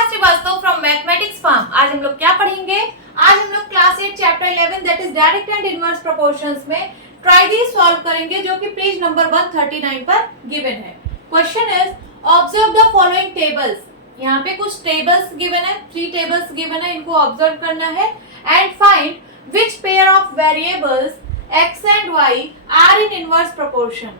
Neha Shrivastava from mathematics farm. आज हम लोग क्या पढ़ेंगे? आज हम लोग class 8 chapter 11 that is direct and inverse proportions में ट्राई दी सॉल्व करेंगे, जो कि पेज नंबर 139 पर गिवन है। Question is observe the following tables. यहाँ पे कुछ टेबल्स गिवन है, 3 टेबल्स गिवन है, इनको ऑब्जर्व करना है and find which pair of variables x and y are in inverse proportion.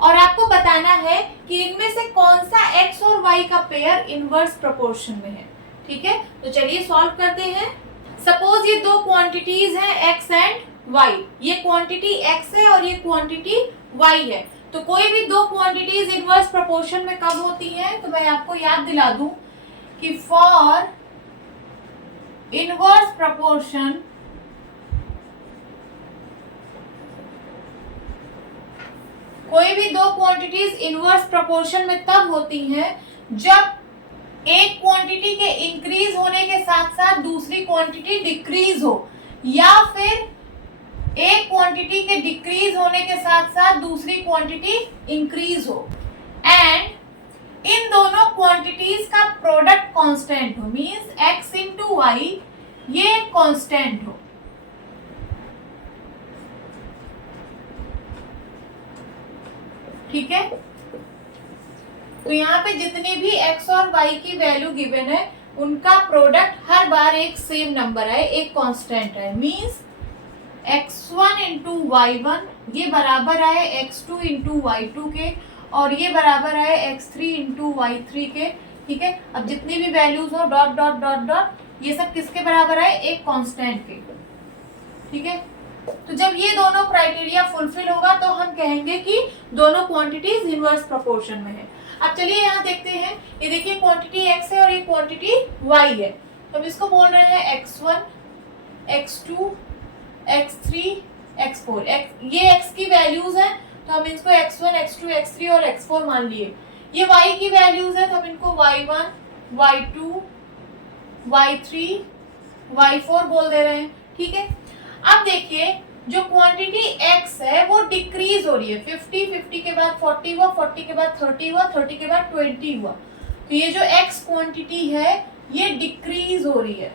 और आपको बताना है कि इनमें से कौन सा x और y का पेयर इनवर्स प्रोपोर्शन में है। ठीक है, तो चलिए सॉल्व करते हैं। सपोज ये दो क्वांटिटीज हैं x एंड y, ये क्वांटिटी x है और ये क्वांटिटी y है। तो कोई भी दो क्वांटिटीज इनवर्स प्रोपोर्शन में कब होती हैं, तो मैं आपको याद दिला दूं कि फॉर इनवर्स प्रोपोर्शन कोई भी दो क्वांटिटीज इनवर्स प्रोपोर्शन में तब होती हैं जब एक क्वांटिटी के इंक्रीज होने के साथ साथ दूसरी क्वांटिटी डिक्रीज हो, या फिर एक क्वांटिटी के डिक्रीज होने के साथ साथ दूसरी क्वांटिटी इंक्रीज हो एंड इन दोनों क्वांटिटीज का प्रोडक्ट कांस्टेंट हो, मींस x इंटू वाई ये कांस्टेंट हो। ठीक है, तो यहाँ पे जितनी भी x और y की वैल्यू गिवन है उनका प्रोडक्ट हर बार एक सेम नंबर है, एक कांस्टेंट है, मींस x1 इंटू y1 ये बराबर है x2 इंटू y2 के और ये बराबर है x3 इंटू y3 के। ठीक है, अब जितनी भी वैल्यूज हो डॉट डॉट डॉट डॉट ये सब किसके बराबर है, एक कांस्टेंट के। ठीक है, तो जब ये दोनों क्राइटेरिया फुलफिल होगा तो हम कहेंगे कि दोनों क्वांटिटीज इनवर्स प्रोपोर्शन में है। अब चलिए यहाँ देखते हैं, ये देखिए क्वांटिटी x है और ये क्वांटिटी y है, तो हम इसको बोल रहे हैं x1, x2, x3, x4। ये x की वैल्यूज हैं तो हम इसको x1, x2, x3 और x4 मान लिए। ये y की वैल्यूज है तो हम इनको y1, y2, y3, y4 बोल दे रहे हैं। ठीक है, अब देखिए जो क्वांटिटी x है वो डिक्रीज हो रही है, 50, 50 के बाद 40 हुआ, 40 के बाद 30 हुआ, 30 के बाद 20 हुआ, तो ये जो x क्वांटिटी है ये डिक्रीज हो रही है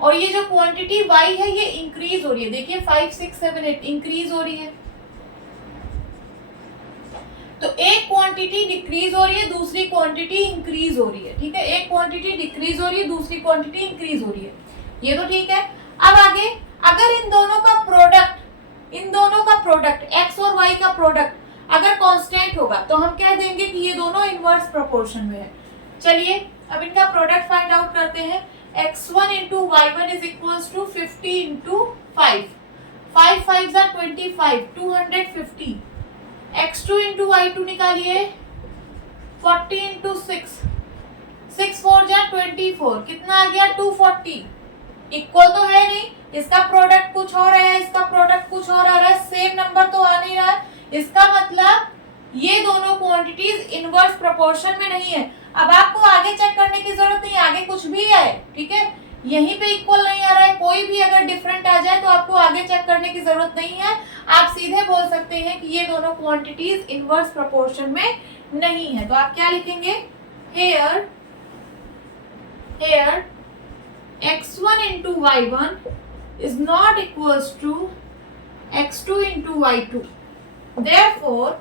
और ये जो क्वांटिटी y है ये इंक्रीज हो रही है। देखिए 5, 6, 7, 8 इंक्रीज हो रही है। तो एक क्वांटिटी डिक्रीज हो रही है, दूसरी क्वांटिटी इंक्रीज हो रही है। ठीक है, एक क्वांटिटी डिक्रीज हो रही है, दूसरी क्वांटिटी इंक्रीज हो रही है, ये तो ठीक है। अब आगे अगर इन दोनों का प्रोडक्ट x और y का प्रोडक्ट अगर कांस्टेंट होगा तो हम कह देंगे कि ये दोनों इनवर्स प्रोपोर्शन में है। चलिए अब इनका प्रोडक्ट फाइंड आउट करते हैं। x1 into y1 is equals to 50 into 5, 5 5 ज़ा 25, 250। x2 इंटू y2 निकालिए 40 इंटू 6, 6 4 ज़ा 24, कितना आ गया 240। इक्वल तो है नहीं, इसका प्रोडक्ट कुछ और है, इसका प्रोडक्ट कुछ और आ रहा है, सेम नंबर तो आ नहीं रहा है। इसका मतलब ये दोनों क्वांटिटीज इनवर्स प्रोपोर्शन में नहीं है। अब आपको आगे चेक करने की जरूरत नहीं, आगे कुछ भी है। ठीक है, यहीं पे इक्वल नहीं आ रहा है, कोई भी अगर डिफरेंट आ जाए तो आपको आगे चेक करने की जरूरत नहीं है। आप सीधे बोल सकते हैं कि ये दोनों क्वांटिटीज इनवर्स प्रोपोर्शन में नहीं है। तो आप क्या लिखेंगे, hair x1 into y1 is not equals to x2 into y2. Therefore,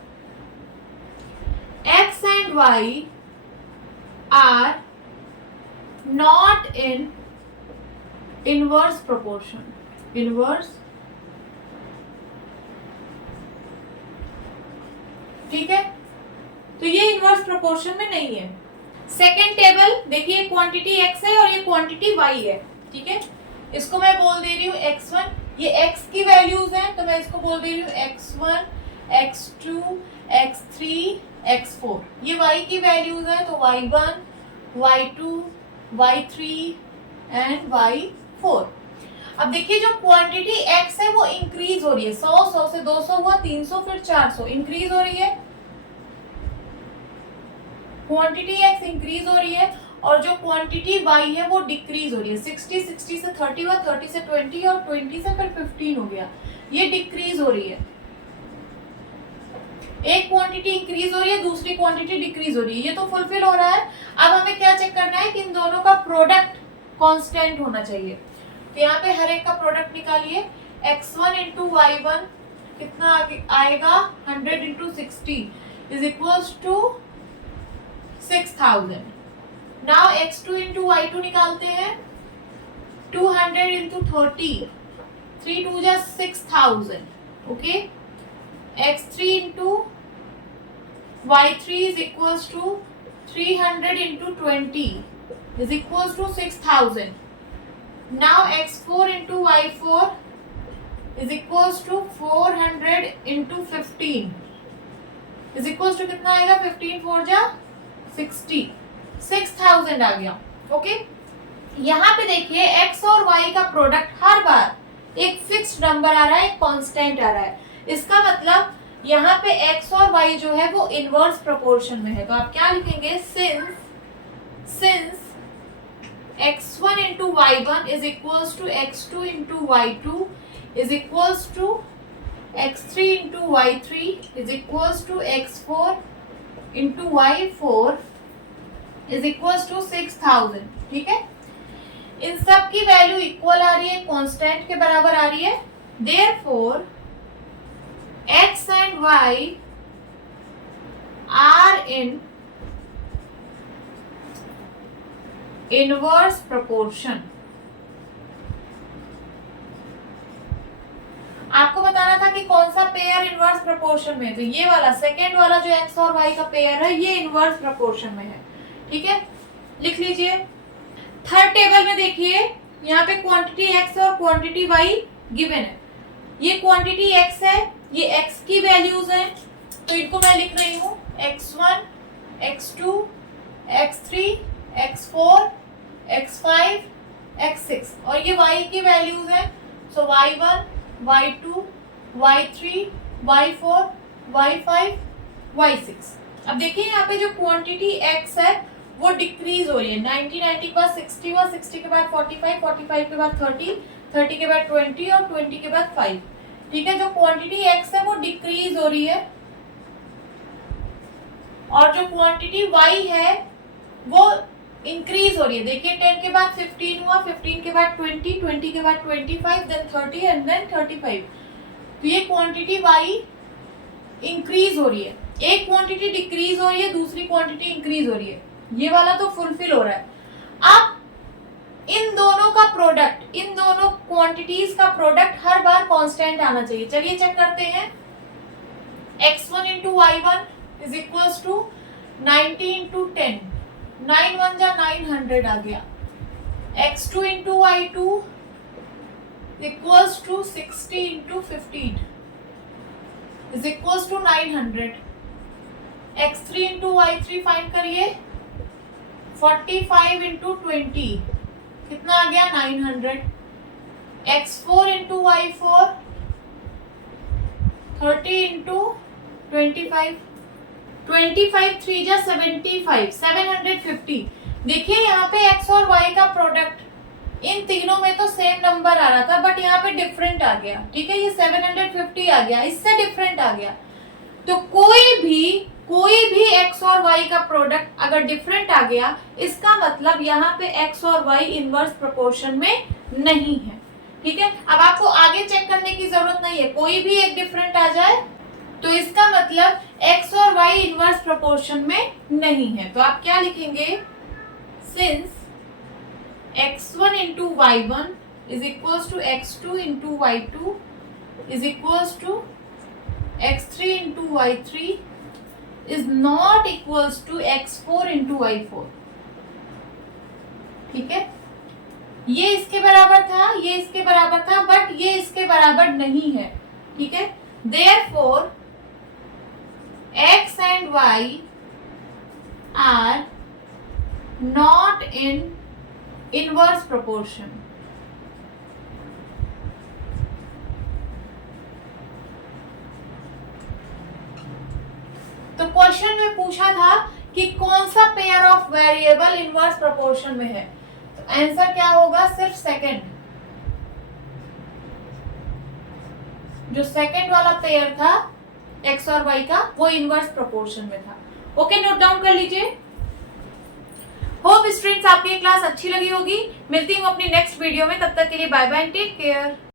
x and y are not in inverse proportion. Inverse. ठीक है, तो ये इनवर्स प्रोपोर्शन में नहीं है। सेकेंड टेबल देखिए, क्वांटिटी x है और ये क्वांटिटी y है। ठीक है, इसको मैं बोल दे रही हूँ x1, ये x की वैल्यूज हैं तो मैं इसको बोल दे रही हूँ x1, x2, x3, x4। ये y की वैल्यूज हैं तो y1, y2, y3 and y4। अब देखिए जो क्वांटिटी x है वो इंक्रीज हो रही है, 100, 100 से 200 हुआ, 300 फिर 400 इंक्रीज हो रही है। क्वांटिटी x इंक्रीज हो रही है और जो क्वांटिटी y है वो डिक्रीज हो रही है, 60, 60 से 30 हुआ, 30 से 20 और 20 से फिर 15 हो गया, ये डिक्रीज हो रही है। एक क्वांटिटी इंक्रीज हो रही है, दूसरी क्वांटिटी डिक्रीज हो रही है, ये तो फुलफिल हो रहा है। अब हमें क्या चेक करना है कि इन दोनों का प्रोडक्ट कांस्टेंट होना चाहिए। तो यहाँ पे हर एक का प्रोडक्ट निकालिए। x1 इंटू y1 कितना आएगा, 100 into 60 is equals to 6000। Now x2 into y2 निकालते हैं, 200 इंटू 30, 3 2 जा 6000, okay. x3 into y3 is equals to 300 into 20 is equals to 6000. Now x4 into y4 is equals to 400 into 15 is equals to कितना आएगा, 15 4 जा 60, 6000 आ गया, okay. यहाँ पे देखिए x और y का प्रोडक्ट हर बार एक फिक्स्ड नंबर आ रहा है, एक कांस्टेंट आ रहा है। इसका मतलब यहाँ पे x और y जो है वो इनवर्स प्रोपोर्शन में है। तो आप क्या लिखेंगे, since x1 into y1 is equals to x2 into y2 is equals to x3 into y3 is equals to x4 into y4 is equals to 6000, ठीक है। इन सब की वैल्यू इक्वल आ रही है, कांस्टेंट के बराबर आ रही है। Therefore x and y are in inverse proportion। आपको बताना था कि कौन सा पेयर इनवर्स प्रोपोर्शन में है, तो ये वाला सेकेंड वाला जो x और y का पेयर है ये इनवर्स प्रोपोर्शन में है, ठीक है। लिख लीजिए। थर्ड टेबल में देखिए, यहाँ पे क्वांटिटी x और क्वांटिटी y गिवन है। ये क्वांटिटी x है, ये x की वैल्यूज हैं, तो इनको मैं लिख रही हूँ x1, x2, x3, x4, x5, x6, और ये y की वैल्यूज हैं। सो y1, y2, y3, y4, y5, y6। अब देखिए यहाँ पे जो क्वांटिटी x है वो डिक्रीज हो रही है। 90 90 के बाद 60 हुआ, 60 के बाद 45, 45 के बाद 30, 30 के बाद 20 और 20 के बाद 5, ठीक है। जो क्वांटिटी x है वो डिक्रीज हो रही है और जो क्वांटिटी y है वो इंक्रीज हो रही है। देखिए 10 के बाद 15 हुआ, 15 के बाद 20, 20 के बाद 25, देन 30 एंड देन 35। तो ये क्वांटिटी y इंक्रीज हो रही है, एक क्वांटिटी डिक्रीज हो रही है, दूसरी क्वांटिटी इंक्रीज हो रही है। ये वाला तो फुलफिल हो रहा है। अब इन दोनों का प्रोडक्ट, इन दोनों क्वांटिटीज का प्रोडक्ट हर बार कांस्टेंट आना चाहिए। चलिए चेक करते हैं। x1 into y1 is equals to 90 into 10, 9 1 जा 900 आ गया। x2 into y2 equals to 60 into 15 is equals to 900। x3 into y3 find करिए, 45 इंटू 20 कितना आ गया, 900। x4 इंटू y4 30 इंटू 25, 25 3 जा 75, 750। देखिए यहाँ पे x और y का प्रोडक्ट इन तीनों में तो सेम नंबर आ रहा था, बट यहाँ पे डिफरेंट आ गया, ठीक है। ये 750 आ गया, इससे डिफरेंट आ गया। तो कोई भी x और y का प्रोडक्ट अगर डिफरेंट आ गया, इसका मतलब यहाँ पे x और y इनवर्स प्रोपोर्शन में नहीं है, ठीक है। अब आपको आगे चेक करने की जरूरत नहीं है, कोई भी एक डिफरेंट आ जाए तो इसका मतलब x और y इनवर्स प्रोपोर्शन में नहीं है। तो आप क्या लिखेंगे, since x1 into y1 is equals to x2 into y2 is equals to x3 into y3 is not equals to x4 into y4, ठीक है। ये इसके बराबर था, ये इसके बराबर था, बट ये इसके बराबर नहीं है, ठीक है। Therefore x and y are not in inverse proportion। तो क्वेश्चन में पूछा था कि कौन सा pair of variable inverse proportion में है, तो आंसर क्या होगा, सिर्फ सेकंड। जो सेकंड वाला पेयर था एक्स और वाई का वो इनवर्स प्रोपोर्शन में था। ओके, नोट डाउन कर लीजिए। होप स्टूडेंट्स आपको ये क्लास अच्छी लगी होगी। मिलती हूँ अपनी नेक्स्ट वीडियो में, तब तक के लिए बाय बाय, टेक केयर।